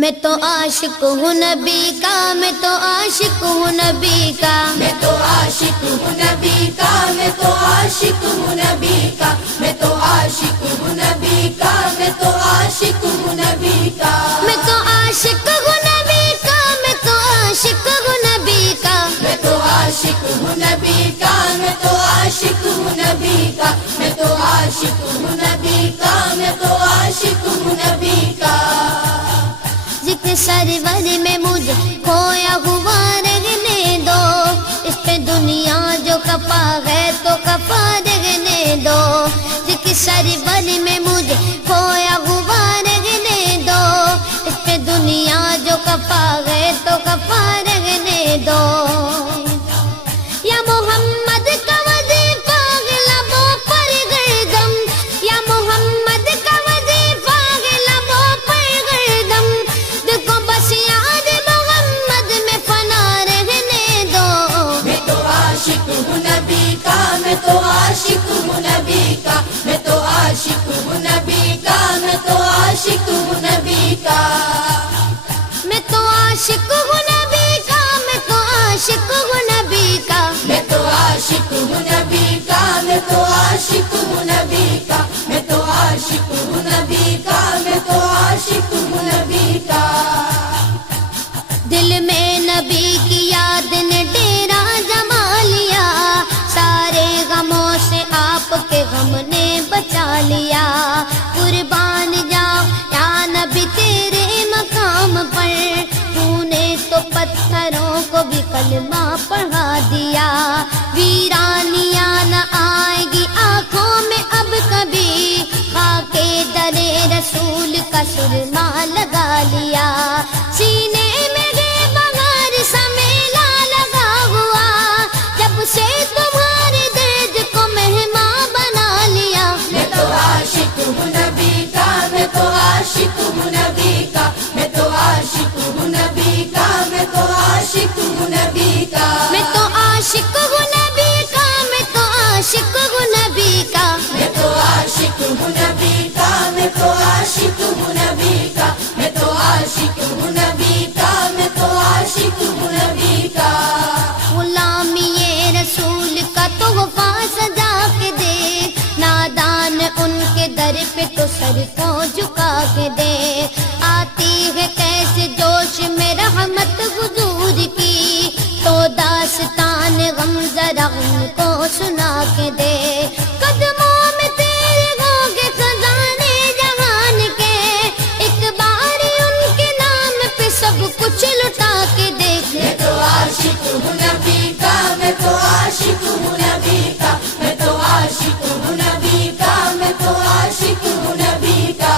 میں تو عاشق ہوں نبی کا، میں تو عاشق ہوں نبی کا، میں تو عاشق ہوں نبی کا، میں تو عاشق ہوں نبی کا، میں تو عاشق ہوں نبی کا، میں تو عاشق ہوں نبی کا، میں تو عاشق ہوں نبی کا، میں تو عاشق ہوں نبی کا، میں تو عاشق ہوں نبی کا، میں تو عاشق ہوں نبی کا، میں تو عاشق ہوں نبی کا، میں تو عاشق ہوں نبی کا، ذکر سرور میں مجھے کھویا ہوا رہنے دو، اس پہ دنیا جو کفا ہے تو کفا رہنے دو، ذکر سرور میں مجھے کھویا ہوا رہنے دو، اس پہ دنیا جو کفا ہے تو کفا رہنے دو، یا محمد کا وظیفہ ہے لبوں پر گردم، یا محمد کا وظیفہ ہے لبوں پر گردم، دیکھو بس یاد محمد میں فنا رہنے دو، میں تو عاشق ہوں نبی کا، میں تو عاشق ہوں نبی کا، میں تو عاشق ہوں نبی کا، میں تو عاشق ہوں نبی کا، میں تو عاشق ہوں نبی کا، میں تو عاشق ہوں نبی کا، میں تو عاشق ہوں نبی کا، میں تو عاشق ہوں نبی کا، میں تو عاشق ہوں نبی کا، میں تو عاشق ہوں نبی کا، دل میں نبی کی یاد نے ڈیرا جما لیا، سارے غموں سے آپ کے غم نے بچا لیا، قربان جاؤ یا نبی تیرے مقام پر، تو نے تو پتھروں کو بھی کلمہ پڑھا دیا، ویرانیاں نہ آئے گی آنکھوں میں اب کبھی، خاکے درے رسول کا سرما لگا لیا، سینے میں گے بغیر سمیلا لگا ہوا، جب سے تمہارے درد کو مہمان بنا لیا، میں تو عاشق ہوں نبی کا، میں تو عاشق ہوں نبی کا، میں تو عاشق ہوں نبی کا، میں تو عاشق ہوں نبی کا، میں تو عاشق ہوں نبی کا، میں تو عاشق ہوں نبی کا، میں تو عاشق ہوں نبی کا، میں تو عاشق ہوں نبی کا، میں تو عاشق ہوں نبی کا، میں تو عاشق ہوں نبی کا، غلامی رسول کا تحفہ سجا کے دے، نادان ان کے در پہ تو سر کو جھکا کے دے، آتی ہے کیسے جوش میں رحمت حضور کی، تو داستان غم ذرا ان کو سنا کے دے، قدموں میں تیرے ہوگے خزانے جہان کے، ایک بار ان کے نام پہ سب کچھ لٹا کے دیکھ، میں تو عاشق ہوں نبی کا، میں تو عاشق ہوں نبی کا، میں تو عاشق ہوں نبی کا، میں تو عاشق ہوں نبی کا،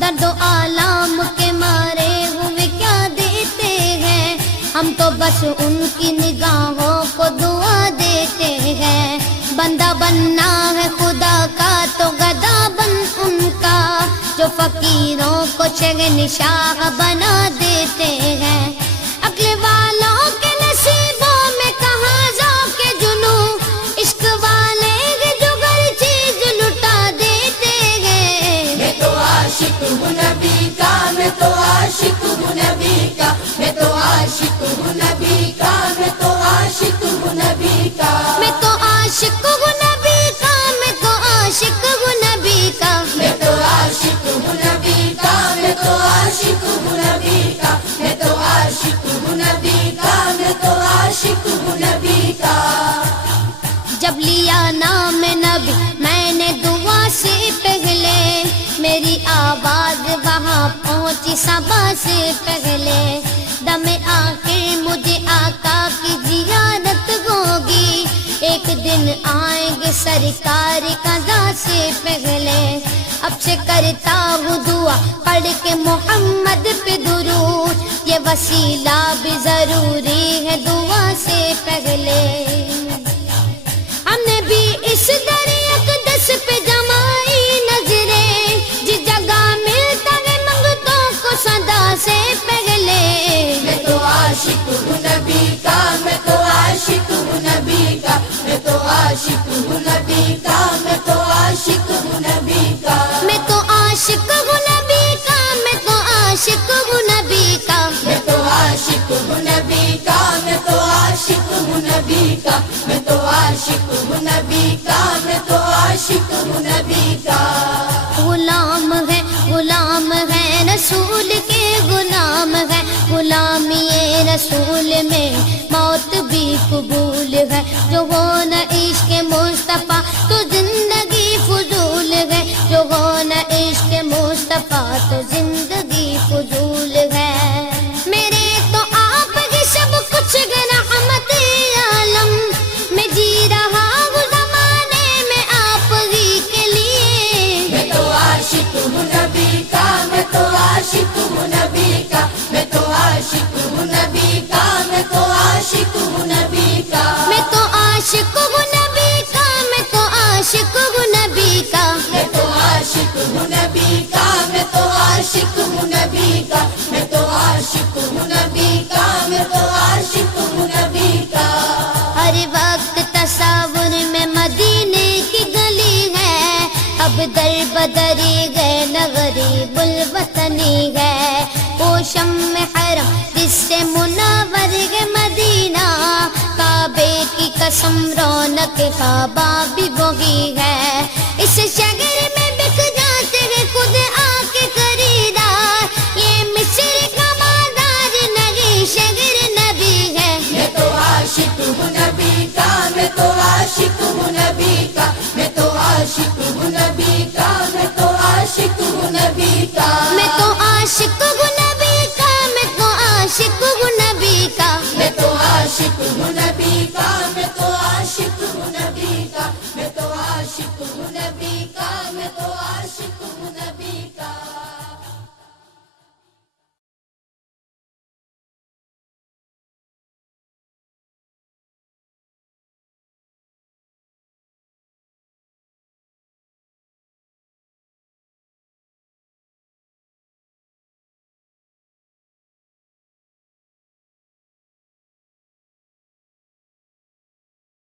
درد و آلام کے مارے ہوئے کیا دیتے ہیں، ہم تو بس ان کی نگاہوں کو دعا دیتے ہیں، بندہ بننا ہے خدا کا تو گدا بن ان کا، جو فقیروں کو شہنشاہ بنا دیتے ہیں، عقل والوں کے نصیبوں میں کہاں ذوق جنوں، عشق والے جو ہر چیز لٹا دیتے ہیں، میں تو عاشق ہوں نبی کا، میں تو عاشق ہوں نبی کا، میں تو عاشق ہوں نبی کا، میں تو عاشق ہوں نبی کا، میں تو عاشق ہوں نبی کا، میں تو عاشق ہوں نبی کا، میں تو عاشق ہوں نبی کا، میں تو عاشق ہوں نبی کا، میں تو عاشق ہوں نبی کا، میں تو عاشق ہوں نبی کا، جب لیا نام نبی میں نے دعا سے پہلے، میری آواز وہاں پہنچی صبا سے پہلے، دم آخر مجھے آقا کی زیارت ہوگی، ایک دن آئیں گے سرکار قضا سے پہلے، اب سے کرتا ہوں دعا پڑھ کے محمد پہ درود، یہ وسیلہ بھی ضروری ہے دعا سے پہلے، ہم نے بھی اس در اقدس پہ جمائی نظریں، جس جگہ ملتا ہے منگتوں کو صدا سے پہلے، میں تو عاشق ہوں نبی کا، میں تو عاشق ہوں نبی کا، میں تو عاشق ہوں نبی کا، میں تو عاشق ہوں نبی کا، میں تو عاشق ہوں نبی کا، میں تو عاشق عاشق ہوں نبی کا، میں تو عاشق ہوں نبی کا، میں تو عاشق ہوں نبی کا، میں تو عاشق ہوں نبی کا، میں تو عاشق ہوں نبی کا۔ غلام ہے رسول کے غلام ہے، غلامی رسول میں موت بھی قبول ہے، جو ہو نہ عشق مصطفیٰ تو زندگی فضول ہے، جو ہو نہ عشق مصطفیٰ تو زندگی فضول ہے۔ میرے تو آپ ہی سب کچھ رحمت عالم، میں جی رہا ہوں زمانے میں آپ ہی کے لیے۔ میں تو عاشق ہوں نبی کا، میں تو عاشق ہوں نبی کا، میں تو عاشق ہوں نبی کا، میں تو عاشق ہوں نبی کا۔ میں تو عاشق ہوں نبی کا، میں تو عاشق ہوں نبی کا، میں تو عاشق ہوں نبی کا، میں تو عاشق ہوں نبی کا، میں تو عاشق ہوں نبی کا، میں تو عاشق ہوں نبی کا۔ ہر وقت تصور میں مدینے کی گلی ہے، اب در بدری گئے نہ غریب الوطنی ہے، وہ شمع حرم جس سے منور ہے مدینہ، کعبے کی قسم رونق کعبہ بھی وہی ہے، اس شہر